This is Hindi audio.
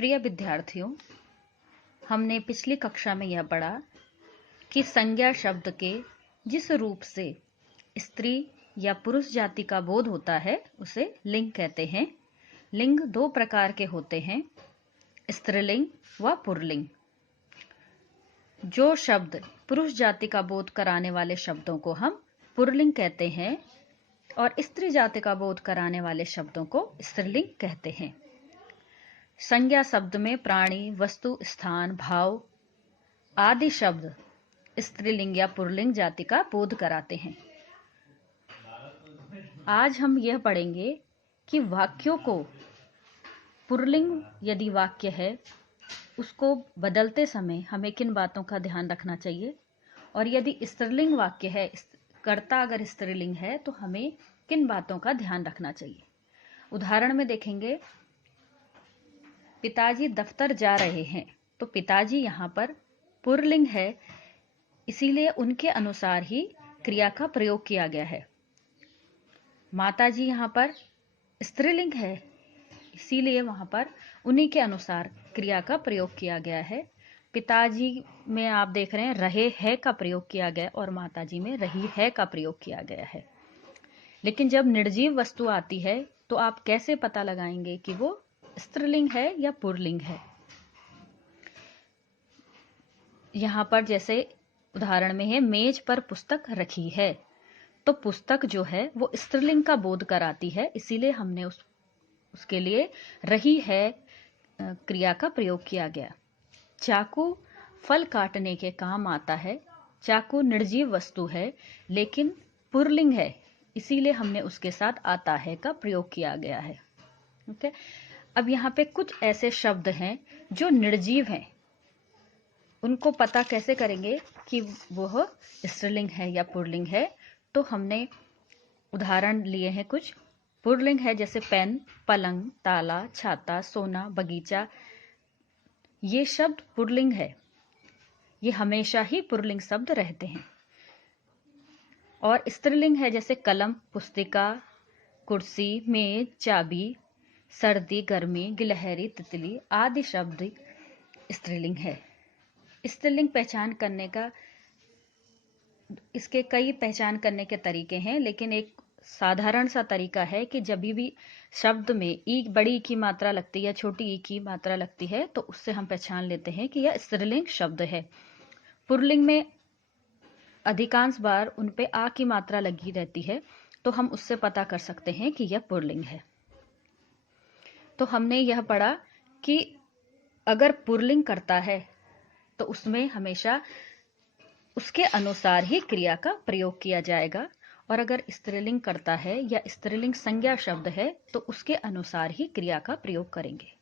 प्रिय विद्यार्थियों, हमने पिछली कक्षा में यह पढ़ा कि संज्ञा शब्द के जिस रूप से स्त्री या पुरुष जाति का बोध होता है उसे लिंग कहते हैं। लिंग दो प्रकार के होते हैं, स्त्रीलिंग व पुल्लिंग। जो शब्द पुरुष जाति का बोध कराने वाले शब्दों को हम पुल्लिंग कहते हैं और स्त्री जाति का बोध कराने वाले शब्दों को स्त्रीलिंग कहते हैं। संज्ञा शब्द में प्राणी, वस्तु, स्थान, भाव आदि शब्द स्त्रीलिंग या पुल्लिंग जाति का बोध कराते हैं। आज हम यह पढ़ेंगे कि वाक्यों को पुल्लिंग यदि वाक्य है उसको बदलते समय हमें किन बातों का ध्यान रखना चाहिए, और यदि स्त्रीलिंग वाक्य है, कर्ता अगर स्त्रीलिंग है तो हमें किन बातों का ध्यान रखना चाहिए। उदाहरण में देखेंगे, पिताजी दफ्तर जा रहे हैं, तो पिताजी यहाँ पर पुल्लिंग है, इसीलिए उनके अनुसार ही क्रिया का प्रयोग किया गया है। माताजी यहाँ पर स्त्रीलिंग है, इसीलिए वहाँ पर उन्हीं के अनुसार क्रिया का प्रयोग किया गया है। पिताजी में आप देख रहे हैं रहे है का प्रयोग किया गया और माताजी में रही है का प्रयोग किया गया है। लेकिन जब निर्जीव वस्तु आती है तो आप कैसे पता लगाएंगे कि वो स्त्रीलिंग है या पुल्लिंग है। यहाँ पर जैसे उदाहरण में है, मेज पर पुस्तक रखी है, तो पुस्तक जो है वो स्त्रीलिंग का बोध कराती है, इसीलिए हमने उसके लिए रही है क्रिया का प्रयोग किया गया। चाकू फल काटने के काम आता है, चाकू निर्जीव वस्तु है लेकिन पुल्लिंग है, इसीलिए हमने उसके साथ आता है का प्रयोग किया गया है। ओके, अब यहाँ पे कुछ ऐसे शब्द हैं जो निर्जीव हैं, उनको पता कैसे करेंगे कि वह स्त्रीलिंग है या पुल्लिंग है। तो हमने उदाहरण लिए हैं कुछ। पुल्लिंग है जैसे पेन, पलंग, ताला, छाता, सोना, बगीचा, ये शब्द पुल्लिंग है, ये हमेशा ही पुल्लिंग शब्द रहते हैं। और स्त्रीलिंग है जैसे कलम, पुस्तिका, कुर्सी, मेज, चाबी, सर्दी, गर्मी, गिलहरी, तितली आदि शब्द स्त्रीलिंग है। स्त्रीलिंग पहचान करने का, इसके कई पहचान करने के तरीके हैं, लेकिन एक साधारण सा तरीका है कि जब भी शब्द में ई बड़ी की मात्रा लगती है या छोटी ई की मात्रा लगती है तो उससे हम पहचान लेते हैं कि यह स्त्रीलिंग शब्द है। पुल्लिंग में अधिकांश बार उन पे आ की मात्रा लगी रहती है, तो हम उससे पता कर सकते हैं कि यह पुल्लिंग है। तो हमने यह पढ़ा कि अगर पुल्लिंग करता है तो उसमें हमेशा उसके अनुसार ही क्रिया का प्रयोग किया जाएगा, और अगर स्त्रीलिंग करता है या स्त्रीलिंग संज्ञा शब्द है तो उसके अनुसार ही क्रिया का प्रयोग करेंगे।